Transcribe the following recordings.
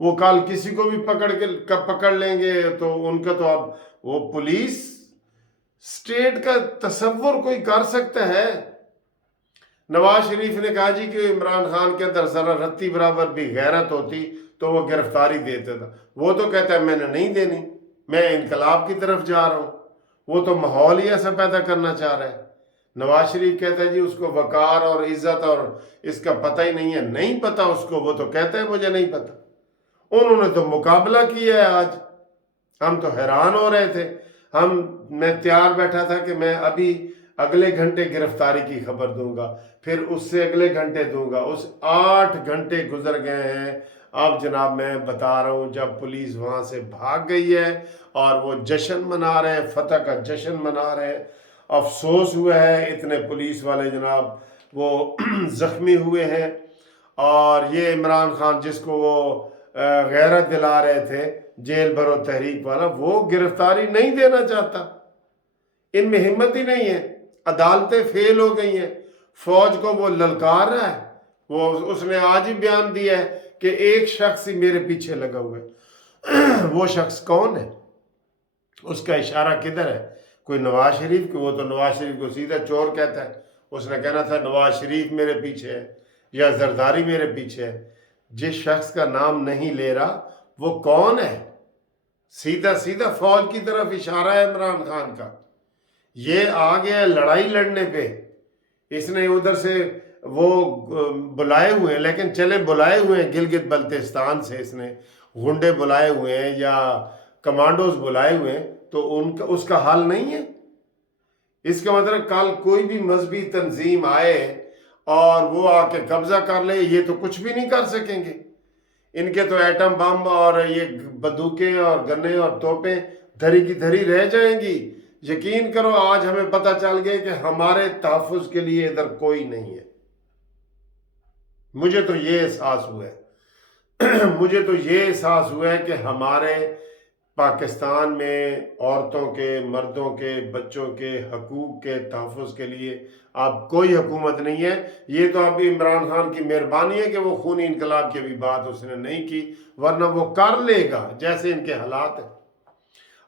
وہ کل کسی کو بھی پکڑ لیں گے تو ان کا تو اب وہ پولیس اسٹیٹ کا تصور کوئی کر سکتا ہے؟ نواز شریف نے کہا جی کہ عمران خان کے اندر ذرا رتی برابر بھی غیرت ہوتی تو وہ گرفتاری دیتا تھا. وہ تو کہتا ہے میں نے نہیں دینی، میں انقلاب کی طرف جا رہا ہوں. وہ تو ماحول ہی ایسا پیدا کرنا چاہ رہا ہے. نواز شریف کہتا ہے جی اس کو وقار اور عزت اور اس کا پتہ ہی نہیں ہے. نہیں پتہ اس کو، وہ تو کہتا ہے مجھے نہیں پتہ. انہوں نے تو مقابلہ کیا ہے. آج ہم تو حیران ہو رہے تھے. میں تیار بیٹھا تھا کہ میں ابھی اگلے گھنٹے گرفتاری کی خبر دوں گا، پھر اس سے اگلے گھنٹے دوں گا. اس 8 گھنٹے گزر گئے ہیں. اب جناب میں بتا رہا ہوں، جب پولیس وہاں سے بھاگ گئی ہے اور وہ جشن منا رہے ہیں، فتح کا جشن منا رہے ہیں. افسوس ہوا ہے اتنے پولیس والے جناب وہ زخمی ہوئے ہیں. اور یہ عمران خان جس کو وہ غیرت دلا رہے تھے جیل بھرو تحریک والا، وہ گرفتاری نہیں دینا چاہتا. ان میں ہمت ہی نہیں ہے. عدالتیں فیل ہو گئی ہیں. فوج کو وہ للکار رہا ہے. اس نے آج ہی بیان دیا ہے کہ ایک شخص ہی میرے پیچھے لگا ہوا ہے. وہ شخص کون ہے؟ اس کا اشارہ کدھر ہے؟ کوئی نواز شریف وہ تو نواز شریف کو سیدھا چور کہتا ہے. اس نے کہنا تھا نواز شریف میرے پیچھے ہے یا زرداری میرے پیچھے ہے. جس شخص کا نام نہیں لے رہا وہ کون ہے؟ سیدھا فوج کی طرف اشارہ ہے عمران خان کا. یہ آ گیا لڑائی لڑنے پہ. اس نے ادھر سے وہ بلائے ہوئے ہیں، لیکن چلے بلائے ہوئے ہیں گلگت بلتستان سے، اس نے غنڈے بلائے ہوئے ہیں یا کمانڈوز بلائے ہوئے ہیں، تو اس کا حل نہیں ہے. اس کا مطلب کل کوئی بھی مذہبی تنظیم آئے اور وہ آ کے قبضہ کر لے، یہ تو کچھ بھی نہیں کر سکیں گے. ان کے تو ایٹم بم اور یہ بندوقیں اور گنے اور توپیں دھری کی دھری رہ جائیں گی. یقین کرو آج ہمیں پتہ چل گیا کہ ہمارے تحفظ کے لیے ادھر کوئی نہیں ہے. مجھے تو یہ احساس ہوا ہے کہ ہمارے پاکستان میں عورتوں کے، مردوں کے، بچوں کے حقوق کے تحفظ کے لیے اب کوئی حکومت نہیں ہے. یہ تو اب عمران خان کی مہربانی ہے کہ وہ خونی انقلاب کی بھی بات اس نے نہیں کی، ورنہ وہ کر لے گا جیسے ان کے حالات ہیں.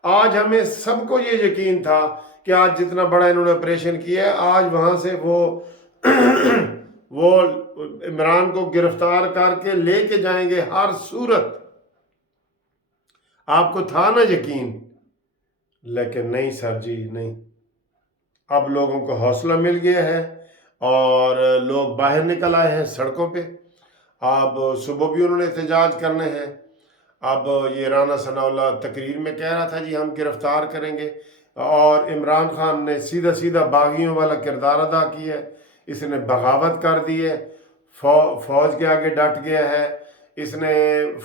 آج ہمیں سب کو یہ یقین تھا کہ آج جتنا بڑا انہوں نے آپریشن کیا ہے، آج وہاں سے وہ عمران کو گرفتار کر کے لے کے جائیں گے ہر صورت. آپ کو تھا نا یقین، لیکن نہیں سر جی نہیں. اب لوگوں کو حوصلہ مل گیا ہے اور لوگ باہر نکل آئے ہیں سڑکوں پہ. اب صبح بھی انہوں نے احتجاج کرنے ہیں. اب یہ رانا ثناء اللہ تقریر میں کہہ رہا تھا جی ہم گرفتار کریں گے، اور عمران خان نے سیدھا باغیوں والا کردار ادا کیا ہے. اس نے بغاوت کر دی ہے، فوج کے آگے ڈٹ گیا ہے. اس نے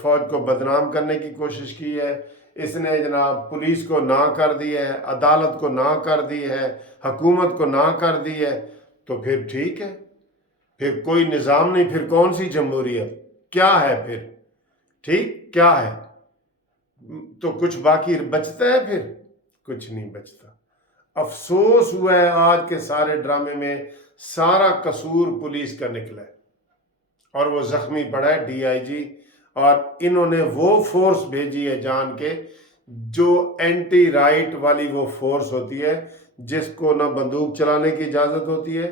فوج کو بدنام کرنے کی کوشش کی ہے. اس نے جناب پولیس کو نہ کر دی ہے، عدالت کو نہ کر دی ہے، حکومت کو نہ کر دی ہے. تو پھر ٹھیک ہے، پھر کوئی نظام نہیں، پھر کون سی جمہوریت؟ کیا ہے پھر؟ ٹھیک کیا ہے؟ تو کچھ باقی بچتا ہے؟ پھر کچھ نہیں بچتا. افسوس ہوا ہے آج کے سارے ڈرامے میں سارا قصور پولیس کا نکلا ہے، اور وہ زخمی پڑا ہے ڈی آئی جی. اور انہوں نے وہ فورس بھیجی ہے جان کے جو اینٹی رائٹ والی وہ فورس ہوتی ہے، جس کو نہ بندوق چلانے کی اجازت ہوتی ہے،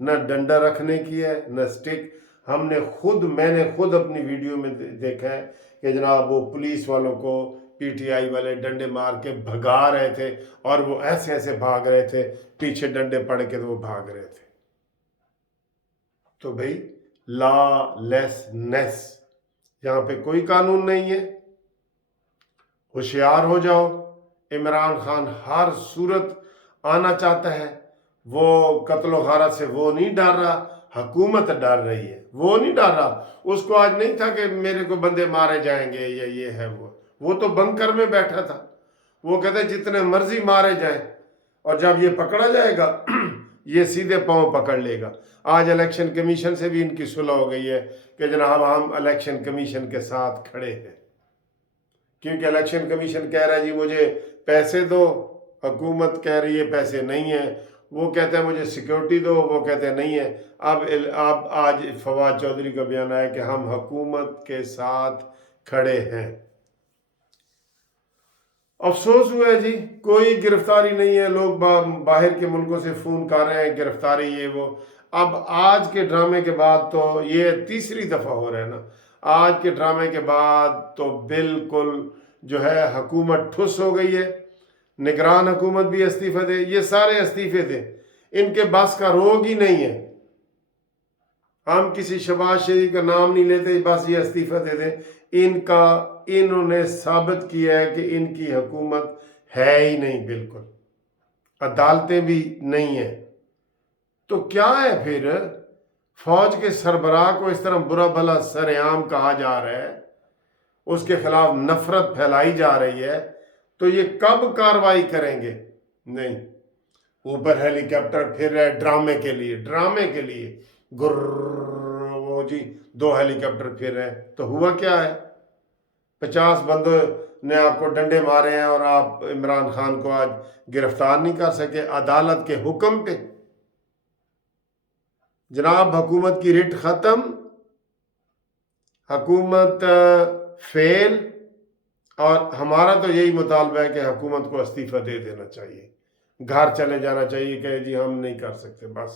نہ ڈنڈا رکھنے کی ہے، نہ سٹک. میں نے خود اپنی ویڈیو میں دیکھا ہے کہ جناب وہ پولیس والوں کو پی ٹی آئی والے ڈنڈے مار کے بھگا رہے تھے، اور وہ ایسے بھاگ رہے تھے، پیچھے ڈنڈے پڑ کے تو وہ بھاگ رہے تھے. تو بھئی لا لیسنس، یہاں پہ کوئی قانون نہیں ہے. ہوشیار ہو جاؤ. عمران خان ہر صورت آنا چاہتا ہے. وہ قتل و غارت سے وہ نہیں ڈر رہا، حکومت ڈر رہی ہے. وہ نہیں ڈر رہا. اس کو آج نہیں تھا کہ میرے کو بندے مارے جائیں گے یا یہ ہے وہ تو بنکر میں بیٹھا تھا. وہ کہتے جتنے مرضی مارے جائیں، اور جب یہ پکڑا جائے گا یہ سیدھے پاؤں پکڑ لے گا. آج الیکشن کمیشن سے بھی ان کی صلح ہو گئی ہے کہ جناب ہم الیکشن کمیشن کے ساتھ کھڑے ہیں، کیونکہ الیکشن کمیشن کہہ رہا ہے جی مجھے پیسے دو، حکومت کہہ رہی ہے پیسے نہیں ہیں. وہ کہتے ہیں مجھے سیکیورٹی دو، وہ کہتے ہیں نہیں ہے. اب آج فواد چودھری کا بیان آیا کہ ہم حکومت کے ساتھ کھڑے ہیں۔ افسوس ہوا ہے جی، کوئی گرفتاری نہیں ہے، لوگ باہر کے ملکوں سے فون کر رہے ہیں گرفتاری یہ وہ۔ اب آج کے ڈرامے کے بعد تو یہ تیسری دفعہ ہو رہا ہے نا، آج کے ڈرامے کے بعد تو بالکل جو ہے حکومت ٹھس ہو گئی ہے، نگران حکومت بھی استعفیٰ دے، یہ سارے استعفے دے، ان کے بس کا روگ ہی نہیں ہے۔ ہم کسی شہباز شریف کا نام نہیں لیتے، بس یہ استعفیٰ دے دیں، انہوں نے ثابت کیا ہے کہ ان کی حکومت ہے ہی نہیں، بالکل عدالتیں بھی نہیں ہیں۔ تو کیا ہے پھر، فوج کے سربراہ کو اس طرح برا بھلا سر عام کہا جا رہا ہے، اس کے خلاف نفرت پھیلائی جا رہی ہے، تو یہ کب کارروائی کریں گے؟ نہیں، اوپر ہیلی کاپٹر پھر رہے ڈرامے کے لیے گر، وہ جی 2 ہیلی کاپٹر پھر رہے، تو ہوا کیا ہے؟ 50 بندوں نے آپ کو ڈنڈے مارے ہیں اور آپ عمران خان کو آج گرفتار نہیں کر سکے عدالت کے حکم پہ۔ جناب حکومت کی رٹ ختم، حکومت فیل، اور ہمارا تو یہی مطالبہ ہے کہ حکومت کو استعفیٰ دے دینا چاہیے، گھر چلے جانا چاہیے کہ جی ہم نہیں کر سکتے، بس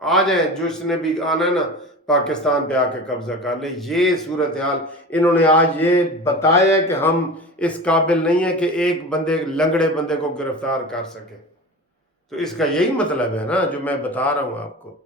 آ جائیں، جس نے بھی آنا ہے نا پاکستان پہ آ کے قبضہ کر لے۔ یہ صورتحال انہوں نے آج یہ بتایا کہ ہم اس قابل نہیں ہیں کہ ایک لنگڑے بندے کو گرفتار کر سکے، تو اس کا یہی مطلب ہے نا جو میں بتا رہا ہوں آپ کو۔